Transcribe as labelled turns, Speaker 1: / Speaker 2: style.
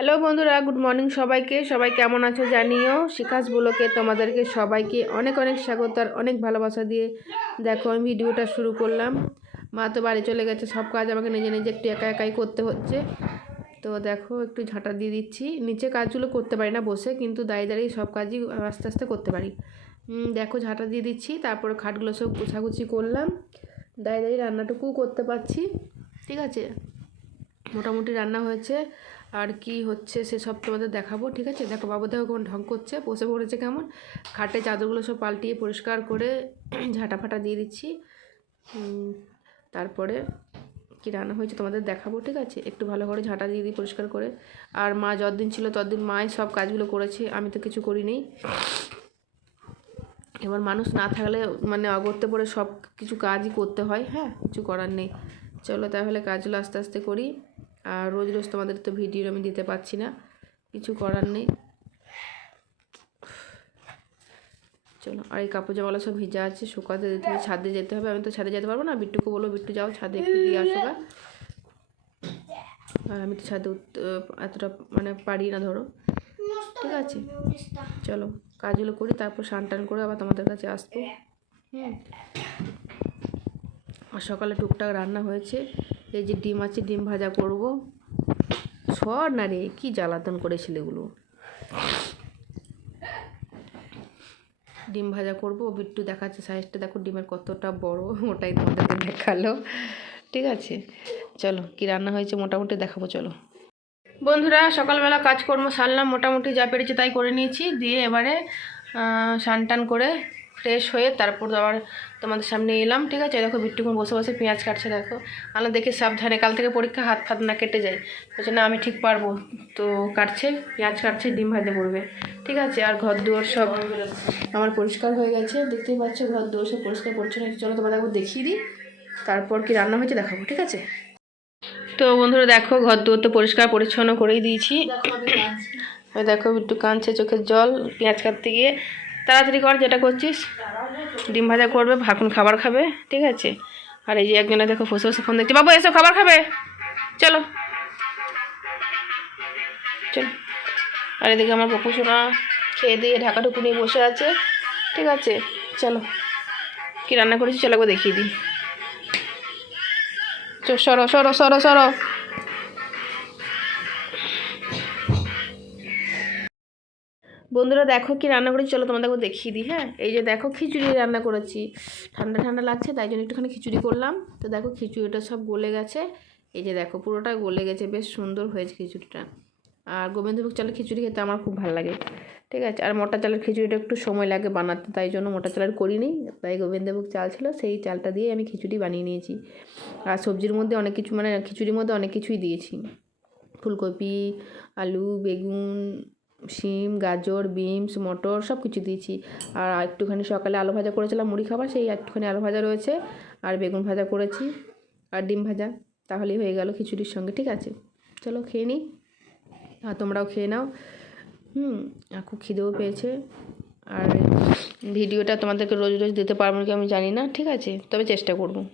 Speaker 1: Hello বন্ধুরা, good morning সবাইকে। সবাই কেমন আছো জানিও? শিখাস ব্লকে তোমাদেরকে সবাইকে অনেক অনেক স্বাগত আর অনেক ভালোবাসা দিয়ে। দেখো, আমি ভিডিওটা শুরু করলাম। মা তো বাড়ি চলে গেছে, সব কাজ আমাকে নিজে নিজে একটু একা একাই করতে হচ্ছে। তো দেখো, একটু ঝাঁটা দিয়ে দিচ্ছি। নিচে কাজগুলো করতে পারি না বসে, কিন্তু দাঁড়িয়ে দাঁড়িয়ে সব কাজই আস্তে আস্তে করতে পারি। দেখো, ঝাঁটা দিয়ে দিচ্ছি, তারপরে খাটগুলো সব গুছাগুছি করলাম। দাঁড়িয়ে দাঁড়িয়ে রান্নাটুকুও করতে পারছি। ঠিক আছে? মোটামুটি রান্না হয়েছে। আর কি হচ্ছে সে সব তোমাদের দেখাবো, ঠিক আছে? দেখো, বাবু দেখো কেমন ঢং করছে, বসে পড়েছে কেমন? খাটে চাদরগুলো সব পাল্টিয়ে পরিষ্কার করে ঝাঁটা ফাটা দিয়ে দিচ্ছি। তারপরে কি রান্না হয়েছে তোমাদের দেখাবো, ঠিক আছে? একটু ভালো করে ঝাঁটা দিয়ে দিই পরিষ্কার করে। আর মা যতদিন ছিল ততদিন মাই সব কাজগুলো করেছে, আমি তো কিছু করিনি। এবার মানুষ না থাকলে মানে অগত্যে পড়ে সব কিছু কাজই করতে হয় হ্যাঁ? কিছু করার নেই। চলো তাহলে কাজগুলো আস্তে আস্তে করি। আর রোজ রোজ তোমাদের তো ভিডিও আমি দিতে পারছি না, কিছু করার নেই। চলো, আর এই কাপড় জামাগুলো সব ভিজা আছে, শুকাতে দিতে হবে ছাদে যেতে হবে। আমি তো ছাদে যেতে পারব না বিট্টুকে বলো বিট্টু যাও ছাদে, একটু দিয়ে আসো গা। আর আমি তো ছাদে এতটা মানে পারি না, ধরো। ঠিক আছে, চলো, কাজগুলো করি, তারপর স্নান টান করে আবার তোমাদের কাছে আসব। হুম আর সকালে টুকটাক রান্না হয়েছে। এই যে ডিম আছে, ডিম ভাজা করব। সর না রে, কী জ্বালাতন করেছিল এগুলো ডিম ভাজা করব, বিট্টু দেখাচ্ছে সাইজটা দেখো ডিমের কতটা বড়, ওটাই তোমাদেরকে দেখাল। ঠিক আছে, চলো কি রান্না হয়েছে মোটামুটি দেখাবো, চলো। বন্ধুরা, সকালবেলা কাজকর্ম সারলাম, মোটামুটি যা পেরেছি তাই করে নিয়েছি। দিয়ে এবারে স্নান টান করে ফ্রেশ হয়ে তারপর আবার তোমাদের সামনে এলাম ঠিক আছে? দেখো বিট্টুকুন বসে বসে পেঁয়াজ কাটছে দেখো। আলো দেখে সাবধানে কাল থেকে পরীক্ষা হাত ফাত না কেটে যায়। বলছে না আমি ঠিক পারব। তো কাটছে পেঁয়াজ কাটছে ডিম ভাজে পড়বে ঠিক আছে? আর ঘর দুয়ার সব আমার পরিষ্কার হয়ে গেছে। দেখতেই পাচ্ছ ঘর দুয়ার সব পরিষ্কার পরিচ্ছন্ন হয়েছে। চলো তোমাদের একবার দেখিয়ে দিই তারপর কি রান্না হয়েছে দেখাবো ঠিক আছে? তো বন্ধুরা দেখো ঘর দুয়ার তো পরিষ্কার পরিচ্ছন্ন করেই দিয়েছি। ওই দেখো একটু কাঁদছে চোখের জল পেঁয়াজ কাটতে গিয়ে। তাড়াতাড়ি কর, যেটা করছিস। ডিম ভাজা করবে ভাকুন খাবার খাবে, ঠিক আছে? আর এই যে একজনে দেখো ফসে ফসে ফোন দেখছে। বাবু, এসো, খাবার খাবে। চলো। চলো। আর এদিকে আমার পপু সোনা খেয়ে দিয়ে ঢাকা ঢুকু নিয়ে বসে আছে, ঠিক আছে? চলো। কি রান্না করেছি, চলো একবার দেখিয়ে দিই। চো, সরো সরো সরো সরো। বন্ধুরা দেখো কি রান্না করেছি, চলো তোমাদের একবার দেখিয়ে দিই হ্যাঁ? এই যে দেখো খিচুড়ি রান্না করেছি। ঠান্ডা ঠান্ডা লাগছে, তাই জন্য একটুখানি খিচুড়ি করলাম। তো দেখো খিচুড়িটা সব গলে গেছে। এই যে দেখো পুরোটা গলে গেছে, বেশ সুন্দর হয়েছে খিচুড়িটা। আর গোবিন্দভোগ চালের খিচুড়ি খেতে আমার খুব ভালো লাগে, ঠিক আছে? আর মোটা চালের খিচুড়িটা একটু সময় লাগে বানাতে, তাই জন্য মোটা চালের করিনি। তাই গোবিন্দভোগ চাল ছিল, সেই চালটা দিয়ে আমি খিচুড়ি বানিয়ে নিয়েছি। আর সবজির মধ্যে অনেক কিছু মানে খিচুড়ির মধ্যে অনেক কিছুই দিয়েছি। ফুলকপি, আলু, বেগুন শিম, গাজর, বিনস, মটর সব কিছু দিয়েছি। আর একটুখানি সকালে আলু ভাজা করেছিলাম, মুড়ি খাবার, সেই একটুখানি আলু ভাজা রয়েছে। আর বেগুন ভাজা করেছি, আর ডিম ভাজা। তাহলেই হয়ে গেল খিচুড়ির সঙ্গে, ঠিক আছে? চলো খেয়ে নিই। আর তোমরাও খেয়ে নাও। হুম আর খুব খিদেও পেয়েছে। আর ভিডিওটা তোমাদেরকে রোজ রোজ দিতে পারব কি আমি জানি না, ঠিক আছে? তবে চেষ্টা করব।